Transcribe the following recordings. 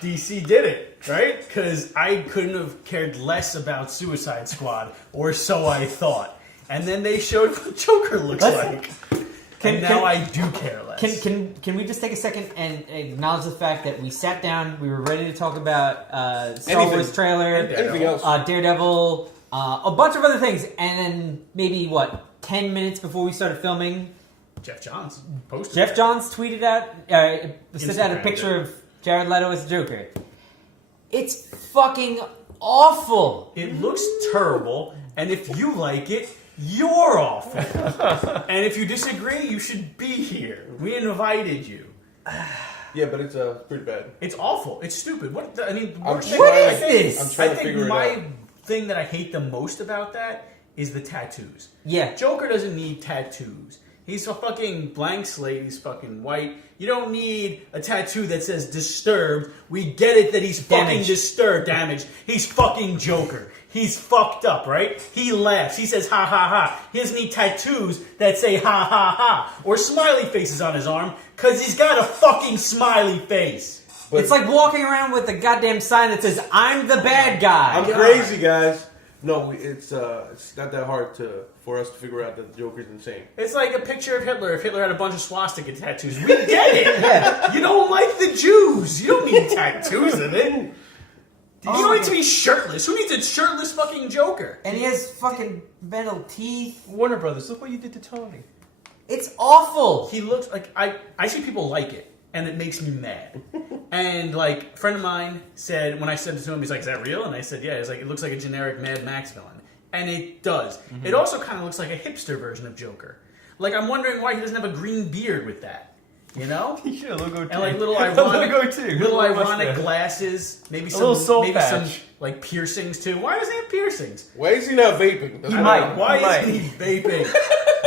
DC did it, right? Because I couldn't have cared less about Suicide Squad, or so I thought. And then they showed what Joker looks like. Now I do care less. Can we just take a second and acknowledge the fact that we sat down, we were ready to talk about Star Wars trailer, anything else, Daredevil, a bunch of other things, and then maybe 10 minutes before we started filming, Jeff Johns posted. Jeff Johns tweeted out, sent out a picture of Jared Leto as Joker. It's fucking awful. It looks terrible, and if you like it, you're awful. And if you disagree, you should be here. We invited you. Yeah, but it's pretty bad. It's awful. It's stupid. What is this? I'm trying to figure it out. My thing that I hate the most about that is the tattoos. Yeah. Joker doesn't need tattoos. He's a fucking blank slate. He's fucking white. You don't need a tattoo that says disturbed. We get it that he's fucking disturbed, damaged. He's fucking Joker. He's fucked up, right? He laughs. He says ha ha ha. He doesn't need tattoos that say ha ha ha. Or smiley faces on his arm, because he's got a fucking smiley face. But it's like walking around with a goddamn sign that says, I'm the bad guy. I'm crazy, guys. No, it's not that hard for us to figure out that the Joker's insane. It's like a picture of Hitler. If Hitler had a bunch of swastika tattoos, we get it. Yeah. You don't like the Jews. You don't need tattoos in it. You don't need to be shirtless. Who needs a shirtless fucking Joker? And he has fucking metal teeth. Warner Brothers, look what you did to Tony. It's awful. He looks like I see people like it, and it makes me mad. And like a friend of mine said, when I said it to him, he's like, "Is that real?" And I said, "Yeah." It's like, it looks like a generic Mad Max villain, and it does. Mm-hmm. It also kind of looks like a hipster version of Joker. Like, I'm wondering why he doesn't have a green beard with that. You know? He should have logo too. And like little ironic, little ironic mustache. Glasses, maybe a some patch. some like piercings too. Why does he have piercings? Why is he not vaping? He might. Why is he vaping?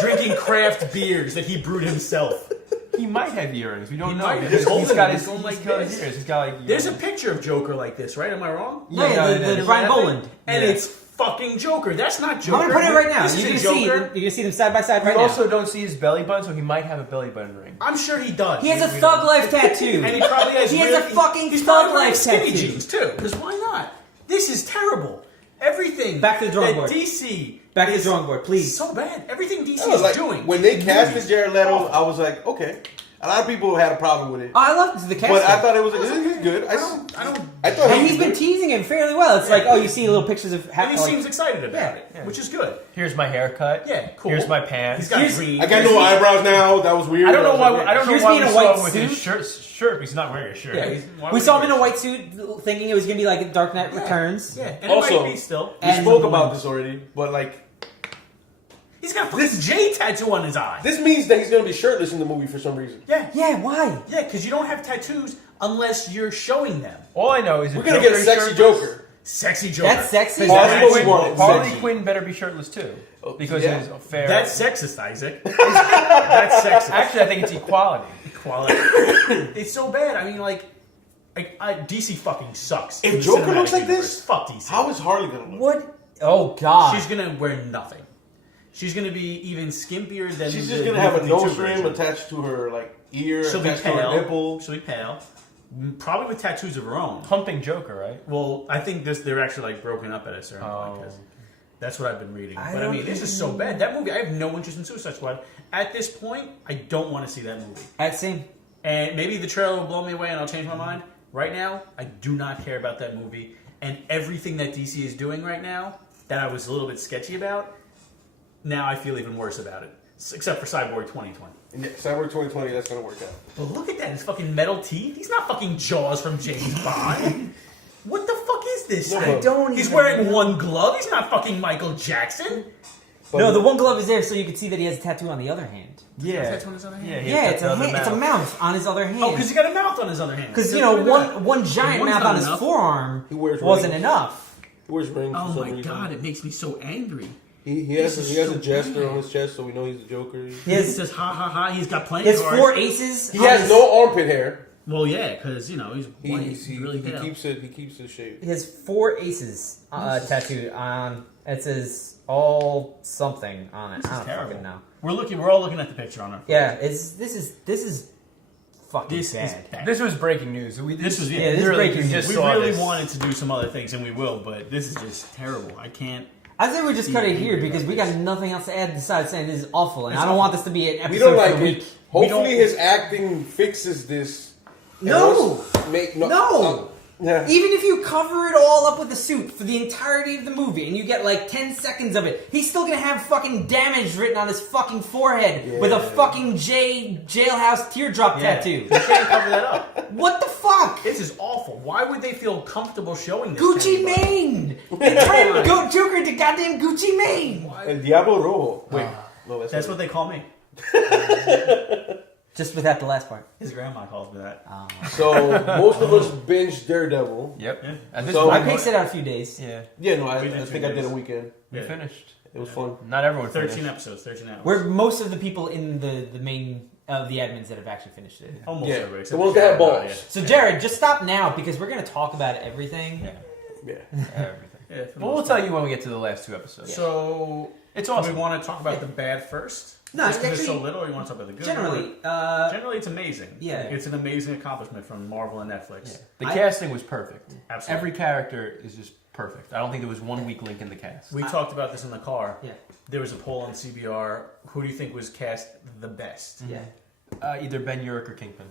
Drinking craft beers that he brewed himself. He might have earrings. We don't know. He's got his ears. He's got like. There's a picture of Joker like this, right? Am I wrong? The Brian Boland. And it's fucking Joker. That's not Joker. I'm gonna put it right now. This You're Joker. gonna see them side by side right You now. also don't see his belly button, so he might have a belly button ring. I'm sure he does. He has a Thug Life tattoo. And he probably has. He has a fucking he's Thug probably Life skinny tattoo. jeans too. Because why not? This is terrible. Everything. Back to the drawing board. DC. Back to the drawing board, please. So bad. Everything DC is doing. When they casted Jared Leto, I was like, okay. A lot of people had a problem with it. Oh, I loved the casting. But I thought it was good. I thought and he's been teasing him fairly well. It's like, you see little pictures of... And he seems excited about it, which is good. Here's my haircut. Yeah, cool. Here's my pants. He's got green. I got no eyebrows now. That was weird. I don't know why. I don't know why we saw him with suit. his shirt. But he's not wearing a shirt. Yeah, we saw him in a white suit, thinking it was going to be like Dark Knight Returns. Yeah, and also, it might be still. We spoke about this already, but like... He's got a fucking J tattoo on his eye. This means that he's going to be shirtless in the movie for some reason. Yeah. Yeah, why? Yeah, because you don't have tattoos unless you're showing them. All I know is we're going to get a sexy Joker. Sexy Joker. That's sexy. Harley Quinn better be shirtless too. Because it is fair. That's sexist, Isaac. That's sexist. Actually, I think it's equality. Equality. It's so bad. I mean, DC fucking sucks. If Joker looks like this, fuck DC. How is Harley going to look? What? Oh, God. She's going to wear nothing. She's going to be even skimpier than She's just going to have a nose ring attached to her ear, She'll be attached to her pale. nipple. She'll be pale. Probably with tattoos of her own. Humping Joker, right? Well, I think they're actually broken up at a certain point. Cause that's what I've been reading. But I mean, this is so bad. That movie, I have no interest in Suicide Squad. At this point, I don't want to see that movie. Same. And maybe the trailer will blow me away and I'll change my mind. Right now, I do not care about that movie. And everything that DC is doing right now that I was a little bit sketchy about, now I feel even worse about it. Except for Cyborg 2020. Yeah, Cyborg 2020, that's going to work out. But look at that, his fucking metal teeth. He's not fucking Jaws from James Bond. What the fuck is this thing? He's wearing one glove. He's not fucking Michael Jackson. No, the one glove is there so you can see that he has a tattoo on the other hand. Yeah. Tattoo on his other hand? Yeah, it's a mouth on his other hand. Oh, because he got a mouth on his other hand. Because, one giant mouth on his forearm wasn't enough. He wears rings Oh for some my reason. God, it makes me so angry. He has a jester on his chest, so we know he's the Joker. He says ha ha ha. He's got playing He has cards. 4 aces. He has no armpit hair. Well, yeah, because he's white. He's really pale. He keeps it shaved. He has 4 aces tattooed on. It says all something on it. I don't fucking know. We're all looking at the picture on it. Yeah, this is fucking This is bad. bad. This was breaking news. This was Yeah, this is breaking news. Just We saw really this. wanted to do some other things, and we will, but this is just terrible. I can't. I think we just cut it here Yeah, because we got nothing else to add besides saying this is awful, and It's I don't awful. want this to be an episode We don't for like the it. week. Hopefully his acting fixes this. No! No! No! Yeah. Even if you cover it all up with the suit for the entirety of the movie and you get like 10 seconds of it, he's still gonna have fucking damage written on his fucking forehead with a fucking jailhouse teardrop tattoo. You can't cover that up. What the fuck? This is awful. Why would they feel comfortable showing this? Gucci to anybody? Mane! They turned Joker into goddamn Gucci Mane! El Diablo Rojo. Wait. No, That's what they call me. Just without the last part. His grandma calls me that. So, most of us binged Daredevil. Yep. Yeah. At this So- I point, paced it out a few days. yeah, Yeah, no, I We did think 2 I did a days. weekend. we Yeah. finished. It was fun. Not everyone 13 finished. episodes, 13 hours. We're most of the people in the main of the admins that have actually finished it. almost Yeah, everybody. the except ones that have Jared, balls. So Jared, just stop now because we're gonna talk about everything. Yeah, Yeah. everything. Yeah, for the Well, we'll most tell part. you when we get to the last 2 episodes. So, It's do awesome. we want to talk about the bad first? No, Just 'cause it's so actually, little, or you want to talk about the good? Generally, Generally, it's amazing. yeah. It's an amazing accomplishment from Marvel and Netflix. The I- casting was perfect. Absolutely. Every character is just perfect. I don't think there was one weak link in the cast. We talked about this in the car. Yeah. There was a poll on CBR. Who do you think was cast the best? Yeah. Either Ben Urich or Kingpin.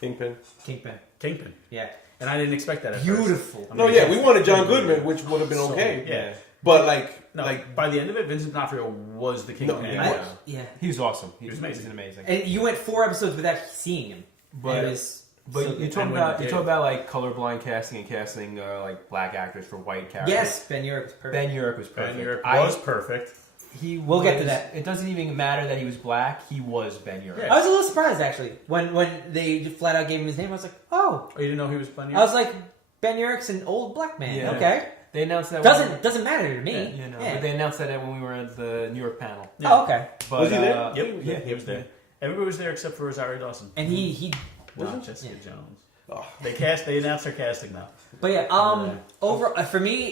Kingpin. Kingpin. Kingpin. Yeah. And I didn't expect that at Beautiful. first. I No, mean, yeah, we wanted John Goodman, which would have been So, okay. yeah. But, like, No, by the end of it, Vincent D'Onofrio was the Kingpin. No, Yeah. Yeah. He was awesome. He was amazing. He's amazing. And you went 4 episodes without seeing him. But- it was But so you good. talk And about when you it talk did- about like colorblind casting and casting like black actors for white characters. Yes, Ben Urich was perfect. Ben Urich was Ben perfect. Urich was perfect. He We'll get to was- that. It doesn't even matter that he was black. He was Ben Urich. Yeah. I was a little surprised actually when they flat out gave him his name. I was like, oh. Oh, you didn't know he was plenty. I was like, Ben Urich's an old black man. Yeah. Okay. They announced that Doesn't matter to me. You know, Yeah. but they announced that when we were at the New York panel. Yeah. Oh, okay. But, Was he there? Yep. Yeah, he was there. Everybody was there except for Rosario Dawson. And he Not Jessica Yeah. Jones. Oh. They announced their casting now. But yeah, Yeah. over for me,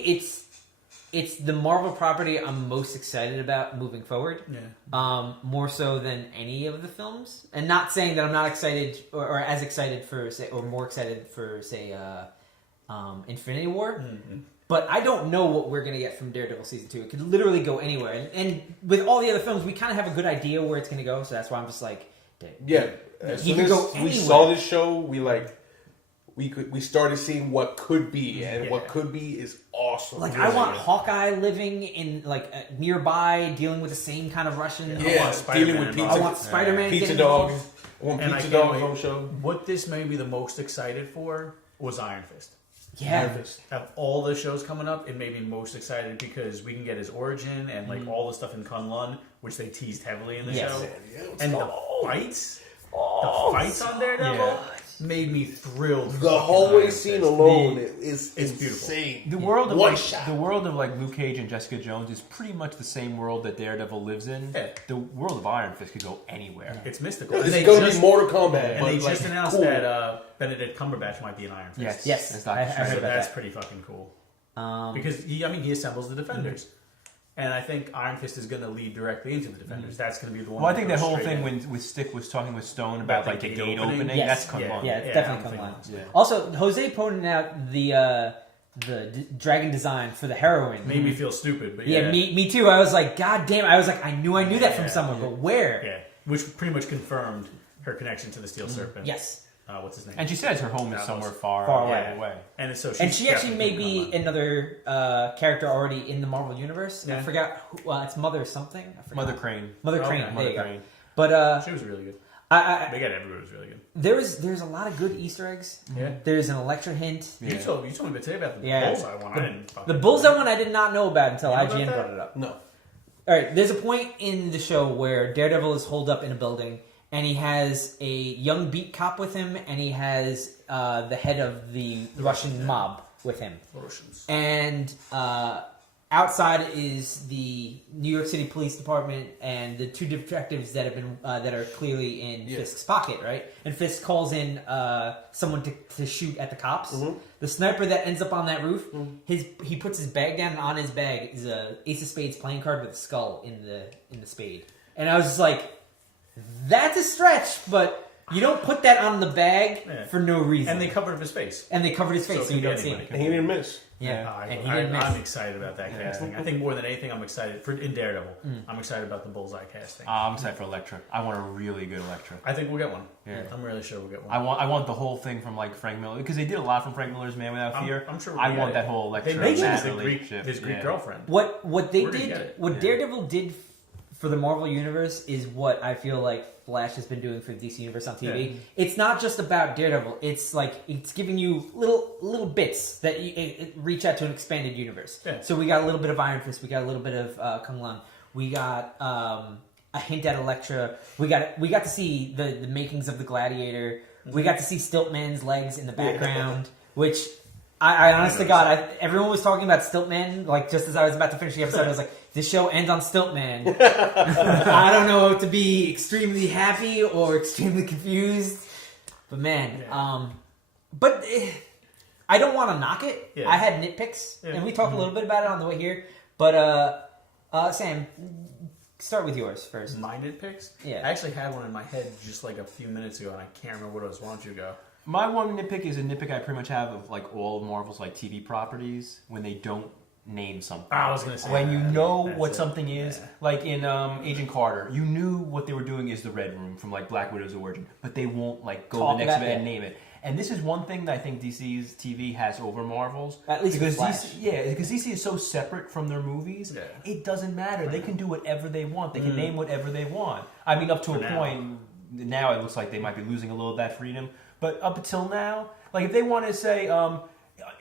it's the Marvel property I'm most excited about moving forward. Yeah. More so than any of the films, and not saying that I'm not excited or as excited for say or more excited for say Infinity War. Mm-hmm. But I don't know what we're gonna get from Daredevil season 2. It could literally go anywhere, and with all the other films, we kind of have a good idea where it's gonna go. So that's why I'm just like, Yeah. As He soon could as go we anywhere. saw this show, we started seeing what could be, and Yeah. what could be is awesome. like Yeah. I want Hawkeye living in like nearby, dealing with the same kind of Russian. Yeah. Yeah, want Spider-Man dealing with involved. pizza. I want Spider-Man Pizza getting Dog. involved. I want And I Pizza can't Dog's wait. own show. What this made me the most excited for was Iron Fist. Yeah. Of all the shows coming up, it made me most excited because we can get his origin and like all the stuff in Kunlun, which they teased heavily in the Yes. show. Yeah, And the fights on Daredevil made me thrilled. for The fucking hallway Iron scene Fist. alone is It's beautiful. insane. The world of One like shot. the world of like Luke Cage and Jessica Jones is pretty much the same world that Daredevil lives in. Yeah. The world of Iron Fist could go anywhere. It's mystical. It's And they going to just- be Mortal Kombat. And but they like, just announced cool. that Benedict Cumberbatch might be an Iron Fist. Yes. As Doctor I heard Strange. So about that's that. pretty fucking cool. Um, Because he assembles the Defenders. And I think Iron Fist is going to lead directly into the Defenders. That's going to be the one. Well, I think that goes whole straight thing in. when with Stick was talking with Stone about like the gate opening. Yes. That's Kunlun. Yeah. yeah, it's Yeah, definitely I'm come thinking on. that's Yeah. Also, Jose pointed out the dragon design for the heroine. Made me feel stupid, but Yeah, yeah. me too. I was like, God damn! I was like, I knew that from Yeah, someone, but where? Yeah, which pretty much confirmed her connection to the Steel Serpent. Yes, What's his name? And she says her home is Davos. somewhere far, Far away. And so and she actually may definitely be come another character already in the Marvel universe. I Yeah. forgot. It's Mother something. I forgot. Mother Crane. Mother Okay. Crane. There Mother you go. Crane. But on. She was really good. I They got everybody was really good. there's a lot of good Easter eggs. Yeah. There's an Electra hint. Yeah. You told me today about the Yeah. bullseye one. I didn't. The Bullseye one I did not know about until You know about IGN that? brought it up. No. All right, there's a point in the show where Daredevil is holed up in a building, and he has a young beat cop with him, and he has the head of the Russian mob with him. Russians. And outside is the New York City Police Department and the 2 detectives that have been that are clearly in Yeah. Fisk's pocket, right? And Fisk calls in someone to shoot at the cops. Mhm. The sniper that ends up on that roof, he puts his bag down, and on his bag is a Ace of Spades playing card with a skull in the spade. And I was just like, that's a stretch, but You don't put that on the bag for no reason. And they covered his face. And they covered his face, so you don't see it. And he didn't miss. Yeah, and he didn't miss. I'm excited about that casting. I think more than anything, I'm excited in Daredevil. I'm excited about the Bullseye casting. I'm excited for Elektra. I want a really good Elektra. I think we'll get one. Yeah. I'm really sure we'll get one. I want the whole thing from like Frank Miller because they did a lot from Frank Miller's Man Without Fear. I'm sure. I want that whole Elektra. They mentioned Matt his relationship. Greek girlfriend. What they We're gonna did, get it. what Daredevil did for the Marvel Universe is what I feel like Flash has been doing for the DC Universe on TV. Yeah. It's not just about Daredevil. It's like it's giving you little bits that it reach out to an expanded universe. Yeah. So we got a little bit of Iron Fist. We got a little bit of Kung Lao. We got a hint at Elektra. We got to see the makings of the Gladiator. We got to see Stiltman's legs in the background, which. I honest to God, everyone was talking about Stiltman, like just as I was about to finish the episode, I was like, this show ends on Stiltman. I don't know to be extremely happy or extremely confused. But man, I don't want to knock it. Yeah. I had nitpicks, and we talked a little bit about it on the way here. But Sam, start with yours first. My nitpicks? Yeah. I actually had one in my head just like a few minutes ago, and I can't remember what it was. Why don't you go? My one nitpick is a nitpick I pretty much have of like all of Marvel's like TV properties when they don't name something. I was gonna say when you know what it. something is, like in Agent Carter, you knew what they were doing is the Red Room from like Black Widow's origin, but they won't like go to the next event and name it. And this is one thing that I think DC's TV has over Marvel's, at least because DC is so separate from their movies. Yeah. It doesn't matter. They can do whatever they want. They can name whatever they want. I mean, up to a point. Now it looks like they might be losing a little of that freedom. But up until now, like if they want to say,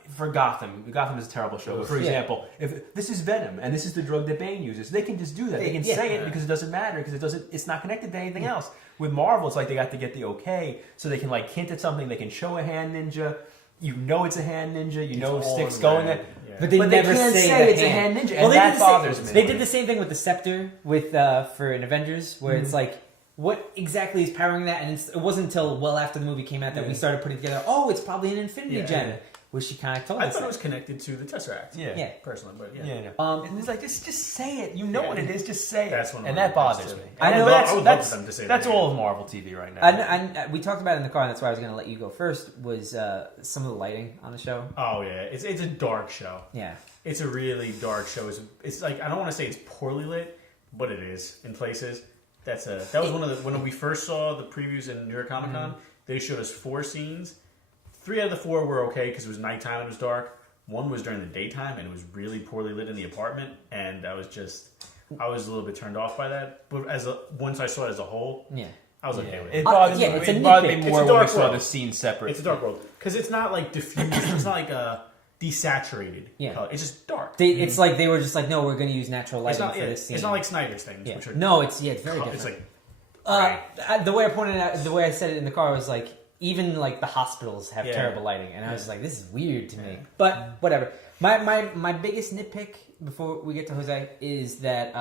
for Gotham is a terrible show. But for example, if this is Venom and this is the drug that Bane uses, they can just do that. They can say it because it doesn't matter because it's not connected to anything else. With Marvel, it's like they got to get the okay, so they can like hint at something. They can show a hand ninja. You know it's a hand ninja. You know Stick's going at. Yeah. But they never can't say it's a hand ninja, and that bothers me. They did the same thing with the Scepter for an Avengers, where it's like. What exactly is powering that? And it wasn't until well after the movie came out that we started putting together, it's probably an Infinity Gem. Yeah. Which she kind of told us. I thought it was connected to the Tesseract. Yeah. Personally, but it's like, just say it. You know what it is, just say it. That's one and that bothers me. I know. I would love for them to say that's all of Marvel TV right now. And we talked about it in the car, and that's why I was going to let you go first, was some of the lighting on the show. Oh, yeah. It's a dark show. Yeah. It's a really dark show. It's like, I don't want to say it's poorly lit, but it is in places. That was one of the when we first saw the previews in New York Comic Con. They showed us 4 scenes. 3 out of the 4 were okay because it was nighttime and it was dark. 1 was during the daytime and it was really poorly lit in the apartment, and I was a little bit turned off by that. But once I saw it as a whole, I was okay with it. It bothered me more when we saw the scene separate. It's a dark world because it's not like diffused. It's not like desaturated. Color. It's just dark. It's like they were just like, no, we're going to use natural lighting for this scene. It's not like Snyder's things. Yeah. Which are it's very different. It's like the way I pointed out, the way I said it in the car was like, even like the hospitals have terrible lighting, and I was like, this is weird to me. But whatever. My biggest nitpick before we get to Jose is that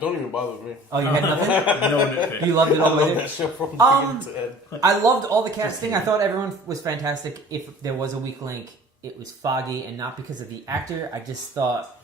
don't even bother with me. Oh, you had nothing? No nitpick. You loved it all the way that show from beginning to end. I loved all the casting. I thought everyone was fantastic. If there was a weak link, it was Foggy, and not because of the actor. I just thought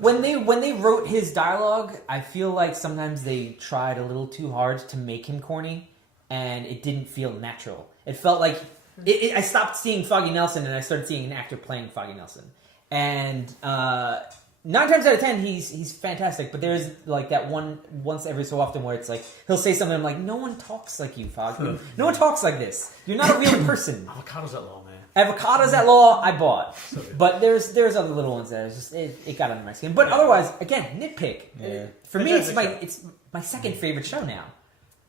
when they wrote his dialogue, I feel like sometimes they tried a little too hard to make him corny, and it didn't feel natural. It felt like I stopped seeing Foggy Nelson, and I started seeing an actor playing Foggy Nelson. And 9 times out of 10, he's fantastic. But there's like that once every so often where it's like he'll say something. I'm like, no one talks like you, Foggy. No one talks like this. You're not a real person. Avocados at law, man. Avocados at law, I bought. But there's other little ones that just it got under my skin. But otherwise, again, nitpick. Yeah. For me, it's my second favorite show now.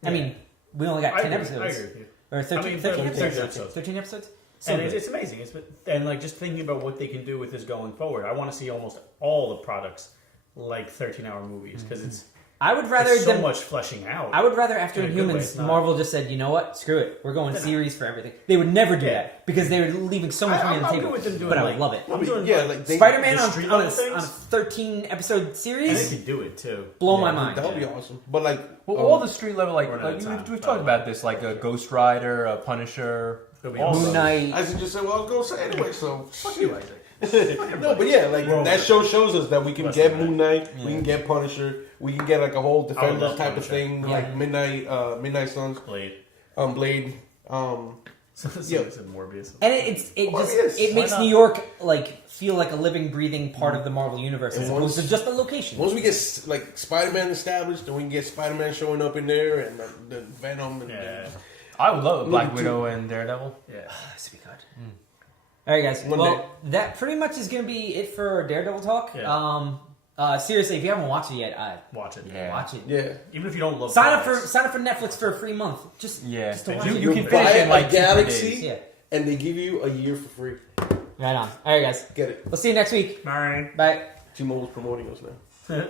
Yeah. I mean, we only got 10 episodes. I agree with you. Or 13 episodes. 13 episodes. So and it's amazing. And like just thinking about what they can do with this going forward, I want to see almost all the products like 13-hour movies because it's. I would rather so much fleshing out. I would rather after Inhumans, Marvel just said, you know what, screw it, we're going series for everything. They would never do that because they were leaving so much money on the table. But I would love it. Spider-Man on a 13 episode series. And they could do it too. Blow my mind. That would be awesome. But all the street level, we've talked about this, like a Ghost Rider, a Punisher, It'll be Also, Moon Knight. Isaac just said, well, I was going to say anyway, so Fuck you, Isaac. no, but yeah, like Bro, that show shows us that we can Less get than that. Moon Knight, we can get Punisher, we can get like a whole Defenders love type of Punisher. thing, Yeah. like Midnight Suns, Blade. Blade. Somebody said Morbius. And it makes not? New York like feel like a living, breathing part of the Marvel universe as And opposed once- to just a location. Once we get like Spider-Man established, then we can get Spider-Man showing up in there and the Venom and Yeah. I would love Black Maybe two. Widow and Daredevil. Yeah. That's to be good. All right, guys. One well, day. that pretty much is going to be it for Daredevil talk. Yeah. Seriously, if you haven't watched it yet, Watch it. Yeah. watch it. yeah. Even if you don't love Sign up comics. for Netflix for a free month. Just to watch You, it. you can buy finish it in like a 2 Galaxy, days. Yeah. and they give you a year for free. Right on. All right, guys. Get it? We'll see you next week. Bye. Bye. T-Mobile's promoting us now.